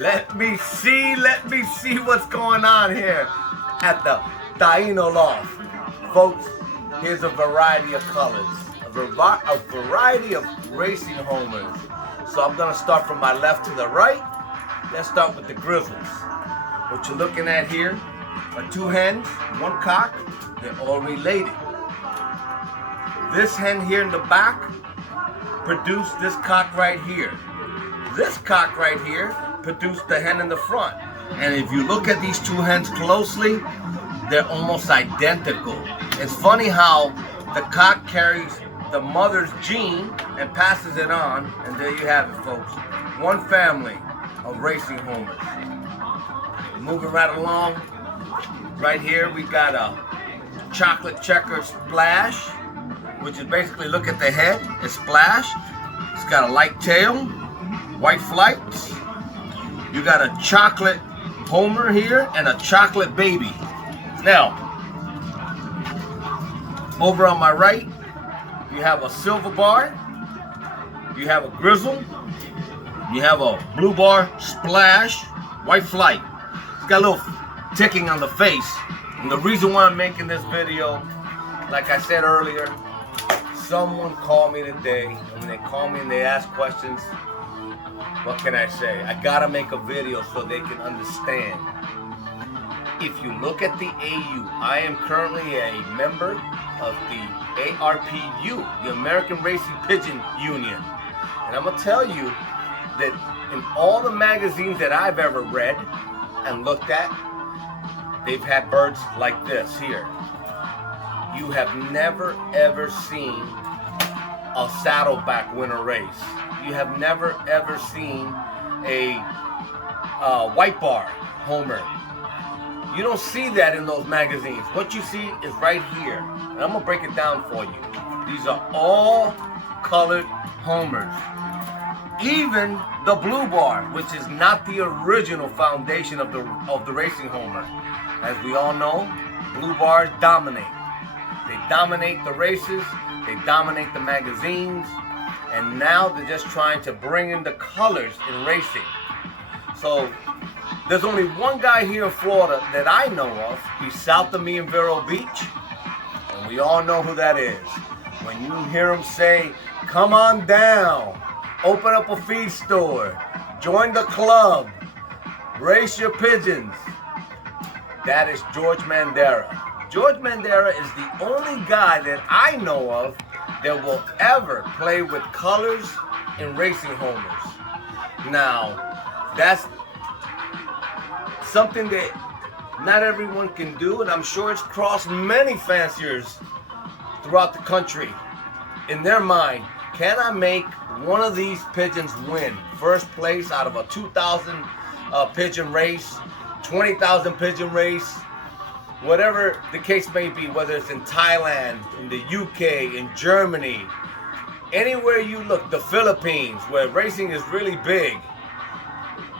Let me see what's going on here at the Taino Loft. Folks, here's a variety of colors, a variety of racing homers. So I'm gonna start from my left to the right. Let's start with the grizzles. What you're looking at here are two hens, one cock. They're all related. This hen here in the back produced this cock right here. This cock right here produced the hen in the front. And if you look at these two hens closely, they're almost identical. It's funny how the cock carries the mother's gene and passes it on, and there you have it, folks. One family of racing homers. Moving right along, right here we got a chocolate checker splash, which is basically, look at the head, it's splash. It's got a light tail, white flights. You got a chocolate homer here and a chocolate baby. Now, over on my right, you have a silver bar, you have a grizzle, you have a blue bar splash, white flight. It's got a little ticking on the face. And the reason why I'm making this video, like I said earlier, someone called me today, and when they call me and they ask questions, what can I say? I gotta make a video so they can understand. If you look at the AU, I am currently a member of the ARPU, the American Racing Pigeon Union. And I'm gonna tell you that in all the magazines that I've ever read and looked at, they've had birds like this here. You have never ever seen a saddleback win a race. You have never ever seen a white bar homer. You don't see that in those magazines. What you see is right here. And I'm gonna break it down for you. These are all colored homers. Even the blue bar, which is not the original foundation of the racing homer. As we all know, blue bars dominate. They dominate the races, they dominate the magazines, and now they're just trying to bring in the colors in racing. So there's only one guy here in Florida that I know of. He's south of me in Vero Beach, and we all know who that is. When you hear him say, "Come on down, open up a feed store, join the club, race your pigeons," that is George Mandera. George Mandera is the only guy that I know of that will ever play with colors in racing homers. Now, that's something that not everyone can do, and I'm sure it's crossed many fanciers throughout the country. In their mind, can I make one of these pigeons win first place out of a 2,000 pigeon race, 20,000 pigeon race, whatever the case may be, whether it's in Thailand, in the UK, in Germany, anywhere you look, the Philippines, where racing is really big,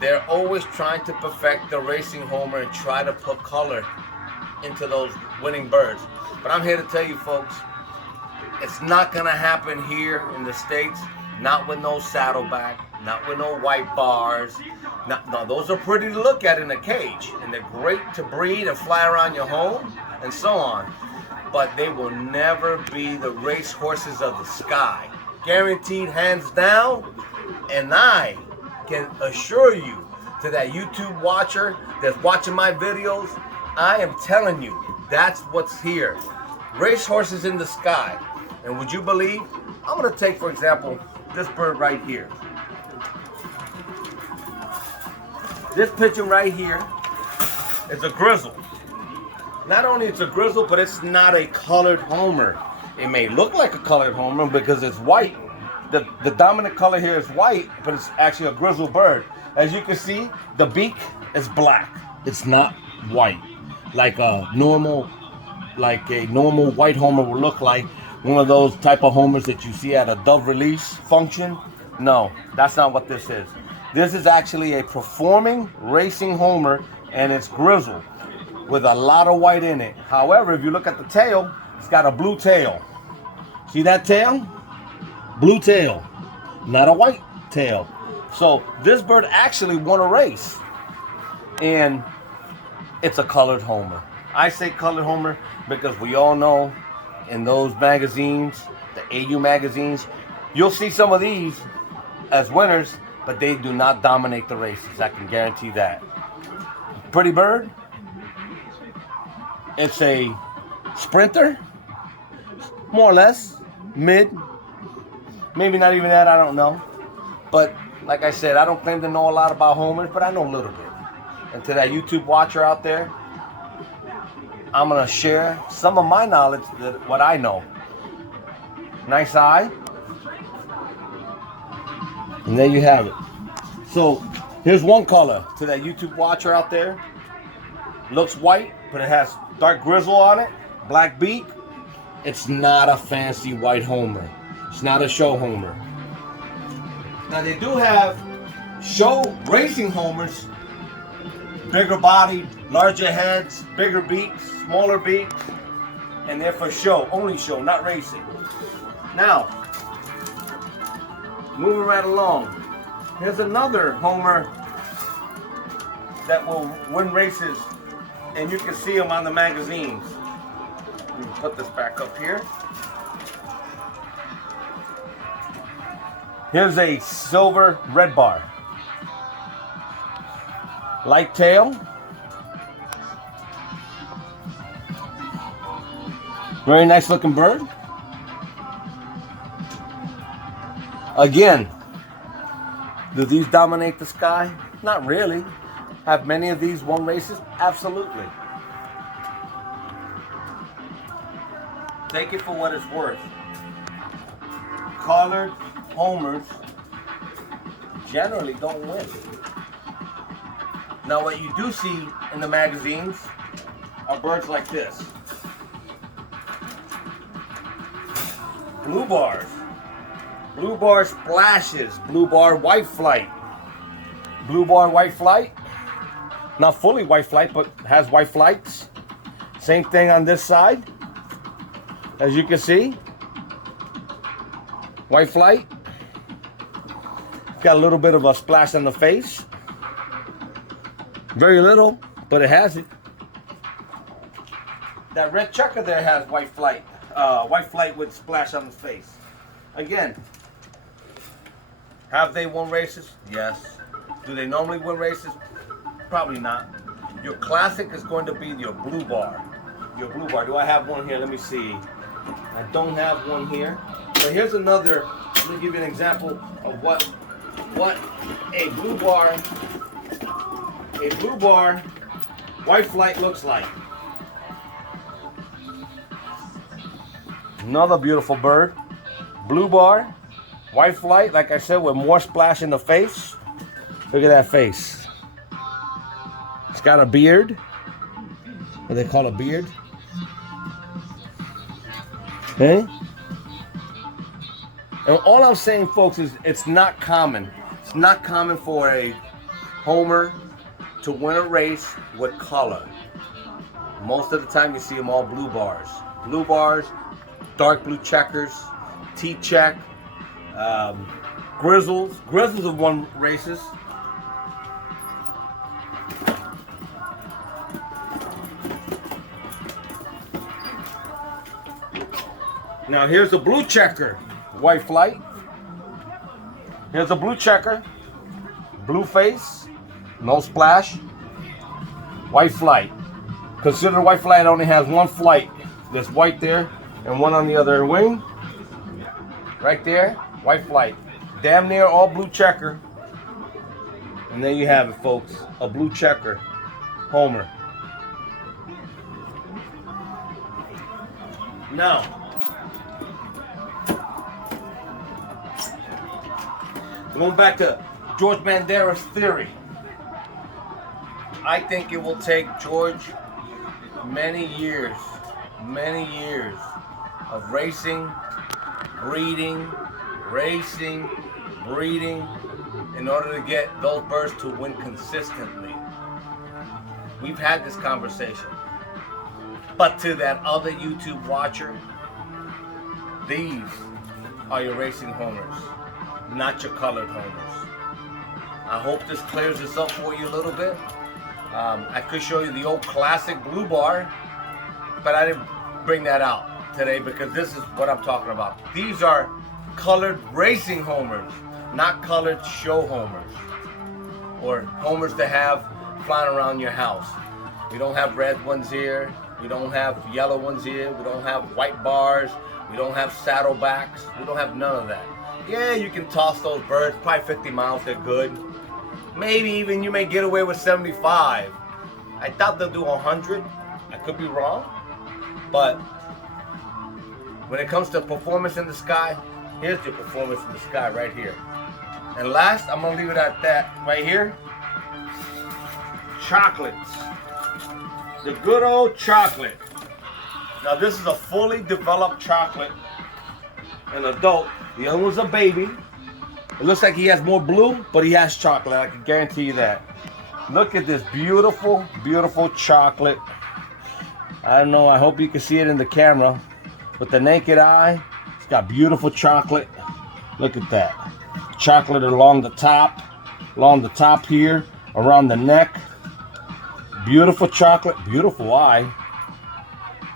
they're always trying to perfect the racing homer and try to put color into those winning birds. But I'm here to tell you, folks, it's not gonna happen here in the States, not with no saddleback, not with no white bars. No, those are pretty to look at in a cage, and they're great to breed and fly around your home and so on. But they will never be the race horses of the sky. Guaranteed, hands down. And I can assure you, to that YouTube watcher that's watching my videos, I am telling you, that's what's here. Race horses in the sky. And would you believe, I'm gonna take, for example, this bird right here. This pigeon right here is a grizzle. Not only it's a grizzle, but it's not a colored homer. It may look like a colored homer because it's white. The dominant color here is white, but it's actually a grizzle bird. As you can see, the beak is black. It's not white, like a normal white homer would look like. One of those type of homers that you see at a dove release function. No, that's not what this is. This is actually a performing racing homer, and it's grizzle with a lot of white in it. However, if you look at the tail, it's got a blue tail. See that tail? Blue tail, not a white tail. So this bird actually won a race, and it's a colored homer. I say colored homer because we all know in those magazines, the AU magazines, you'll see some of these as winners, but they do not dominate the races. I can guarantee that. Pretty bird. It's a sprinter, more or less, mid. Maybe not even that, I don't know. But like I said, I don't claim to know a lot about homers, but I know a little bit. And to that YouTube watcher out there, I'm gonna share some of my knowledge, what I know. Nice eye. And there you have it. So here's one color to that YouTube watcher out there. Looks white, but it has dark grizzle on it, black beak. It's not a fancy white homer. It's not a show homer. Now they do have show racing homers, bigger body, larger heads, bigger beaks, smaller beaks, and they're for show, only show, not racing. Now, moving right along, here's another homer that will win races, and you can see them on the magazines. Let me put this back up here. Here's a silver red bar. Light tail. Very nice looking bird. Again, do these dominate the sky? Not really. Have many of these won races? Absolutely. Take it for what it's worth. Colored homers generally don't win. Now what you do see in the magazines are birds like this. Blue bars. Blue bar splashes. Blue bar white flight. Blue bar white flight. Not fully white flight, but has white flights. Same thing on this side. As you can see. White flight. Got a little bit of a splash on the face. Very little, but it has it. That red checker there has white flight. White flight with splash on the face. Again, have they won races? Yes. Do they normally win races? Probably not. Your classic is going to be your blue bar. Your blue bar. Do I have one here? Let me see. I don't have one here. But here's another. Let me give you an example of what a blue bar white flight looks like. Another beautiful bird. Blue bar, white flight, like I said, with more splash in the face. Look at that face. It's got a beard. What do they call a beard? Okay. And all I'm saying, folks, is it's not common. It's not common for a homer to win a race with color. Most of the time you see them all blue bars. Blue bars, dark blue checkers, T-check, grizzles. Grizzles have won races. Now here's a blue checker, white flight. Here's a blue checker, blue face, no splash, white flight. Consider white flight only has one flight. There's white there and one on the other wing. Right there, white flight. Damn near all blue checker. And there you have it, folks. A blue checker homer. Now, going back to George Bandera's theory, I think it will take George many years of racing, breeding, in order to get those birds to win consistently. We've had this conversation. But to that other YouTube watcher, these are your racing homers, not your colored homers. I hope this clears this up for you a little bit. I could show you the old classic blue bar, but I didn't bring that out today because this is what I'm talking about. These are colored racing homers, not colored show homers, or homers to have flying around your house. We don't have red ones here. We don't have yellow ones here. We don't have white bars. We don't have saddlebacks. We don't have none of that. Yeah, you can toss those birds, probably 50 miles, they're good. Maybe even you may get away with 75. I doubt they'll do 100. I could be wrong. But when it comes to performance in the sky, here's the performance in the sky right here. And last, I'm gonna leave it at that right here. Chocolates. The good old chocolate. Now this is a fully developed chocolate. An adult. The other one's a baby. It looks like he has more blue, but he has chocolate. I can guarantee you that. Look at this beautiful, beautiful chocolate. I don't know, I hope you can see it in the camera. With the naked eye, it's got beautiful chocolate. Look at that. Chocolate along the top here, around the neck. Beautiful chocolate, beautiful eye.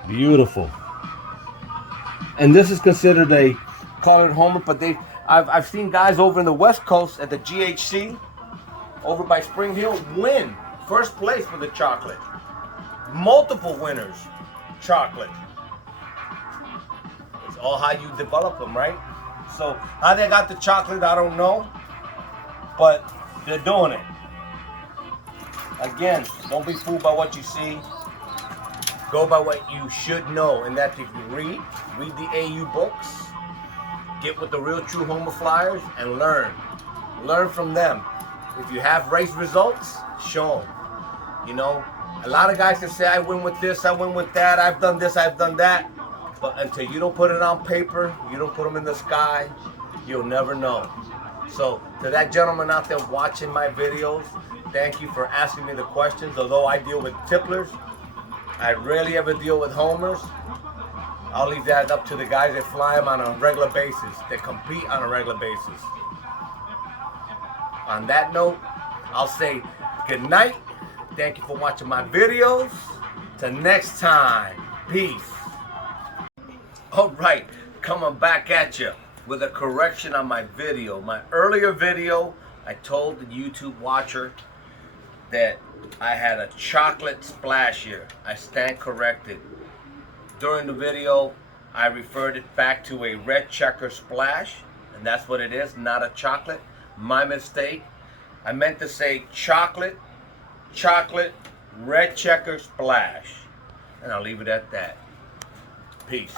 Beautiful. And this is considered a colored homer, but I've seen guys over in the West Coast at the GHC, over by Spring Hill, win first place for the chocolate. Multiple winners, chocolate. It's all how you develop them, right? So how they got the chocolate, I don't know, but they're doing it. Again, don't be fooled by what you see. Go by what you should know, and that if you read the AU books, get with the real true homer flyers, and learn. Learn from them. If you have race results, show them. You know, a lot of guys can say, I win with this, I win with that, I've done this, I've done that. But until you don't put it on paper, you don't put them in the sky, you'll never know. So to that gentleman out there watching my videos, thank you for asking me the questions. Although I deal with tipplers, I rarely ever deal with homers. I'll leave that up to the guys that fly them on a regular basis, that compete on a regular basis. On that note, I'll say good night. Thank you for watching my videos. Till next time, peace. All right, coming back at you with a correction on my video. My earlier video, I told the YouTube watcher that I had a chocolate splash here. I stand corrected. During the video, I referred it back to a red checker splash, and that's what it is, not a chocolate. My mistake. I meant to say chocolate, red checker splash. And I'll leave it at that. Peace.